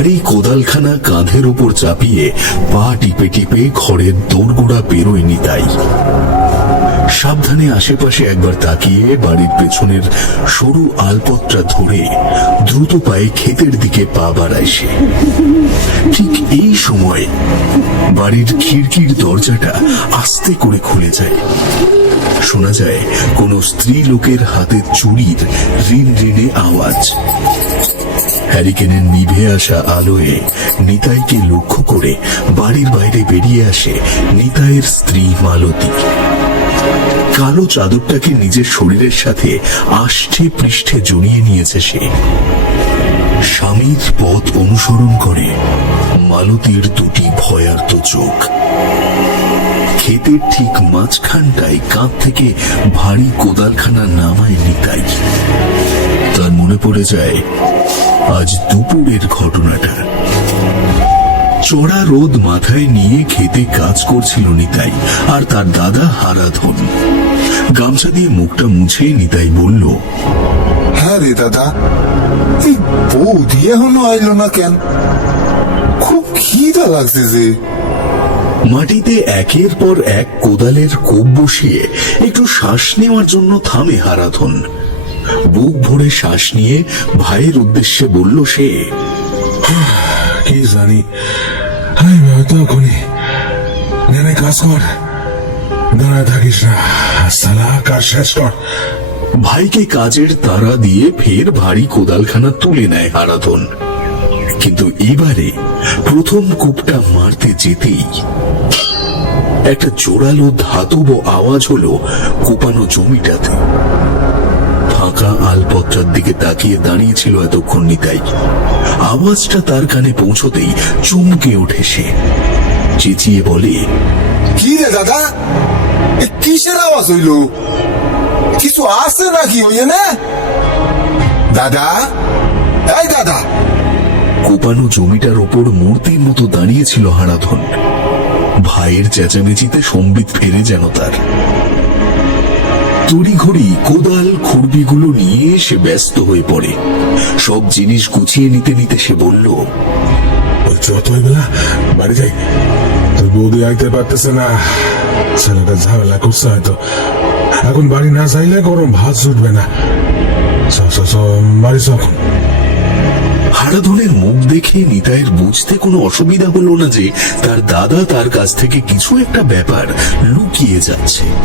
ভারী কোদালখানা কাঁধের উপর চাপিয়ে পা টিপে টিপে ঘরের দোরগোড়া বেরোয় নিতাই। সাবধানে আশেপাশে একবার তাকিয়ে বাড়ির পেছনের সরু আলপথটা ধরে দ্রুত পায়ে ক্ষেতের দিকে পা বাড়ায় সে। ঠিক এই সময় বাড়ির খিড়কির দরজাটা আস্তে করে খুলে যায়। শোনা যায় কোন স্ত্রী লোকের হাতের চুড়ির রিন রিনে আওয়াজ। হ্যারিকেনের নিভে আসা আলোয় নিতাইকে লক্ষ্য করে বাড়ির বাইরে বেরিয়ে আসে নিতাইয়ের স্ত্রী মালতী। কালো চাদরটাকে নিজের শরীরের সাথে আষ্টে পৃষ্ঠে জড়িয়ে নিয়েছে সে। স্বামীর পথ অনুসরণ করে মালতীর দুটি ভয়ার্ত চোখ। ক্ষেতের ঠিক মাঝখানটায় কাঁধ থেকে ভারী কোদালখানা নামায় নিতাই। তার মনে পড়ে যায় আজ দুপুরের ঘটনাটা। চড়া রোদ মাথায় নিয়ে খেতে কাজ করছিল নিতাই আর তার দাদা হারাধন। গামছা দিয়ে মুখটা মুছে নিতাই বলল, হ্যাঁ রে দাদা, এই বৌদি এখনো আইলো না কেন? খুব খিদা লাগছে যে। মাটিতে একের পর এক কোদালের কোপ বসিয়ে একটু শ্বাস নেওয়ার জন্য থামে হারাধন। বুক ভরে শ্বাস নিয়ে ভাইয়ের উদ্দেশ্যে বলল সে, কি জানি, আমি হয়তো এখনই নেমে কাজ কর, দাঁড়ায় থাকিস না, সালা কাজ শেষ কর। ভাইকে কাজের তাড়া দিয়ে ফের ভারী কোদালখানা তুলে নেয় হারাধন। কিন্তু এবারে প্রথম কূপটা মারতে যেতেই একটা জোরালো ধাতব আওয়াজ হলো কোপানো জমিটাতে। ফাঁকা আলপত্রার দিকে তাকিয়ে দাঁড়িয়েছিল এতক্ষণ নিতাই। আওয়াজটা তার কানে পৌঁছতেই চমকে ওঠে সে। চেঁচিয়ে বলে, কি রে দাদা, কিসের আওয়াজ হইল? কিছু আছে নাকি হইয়ে না দাদা? এই দাদা! কোপানো জমিটার ওপর মূর্তির মতো দাঁড়িয়েছিল হারাধন। ভাইয়ের চেঁচামেচিতে সম্বিত ফেরে যেন তার। তড়িঘড়ি কোদাল খুরবিগুলো নিয়ে সে ব্যস্ত হয়ে পড়ে। সব জিনিস গুছিয়ে নিতে নিতে সে বলল, যতই বেলা বাড়ি যাই, তোর বৌদি আইতে পারতেছে না, ছেলেটা ঝামেলা করছে হয়তো। এখন বাড়ি না চাইলে গরম ভাত জুটবে না। বাড়ি যখন। হারাধনের মুখ দেখে নিতাইয়ের বুঝতে কোনো অসুবিধা হলো না যে তার দাদা তার কাছ থেকে কিছু একটা ব্যাপার লুকিয়ে যাচ্ছে।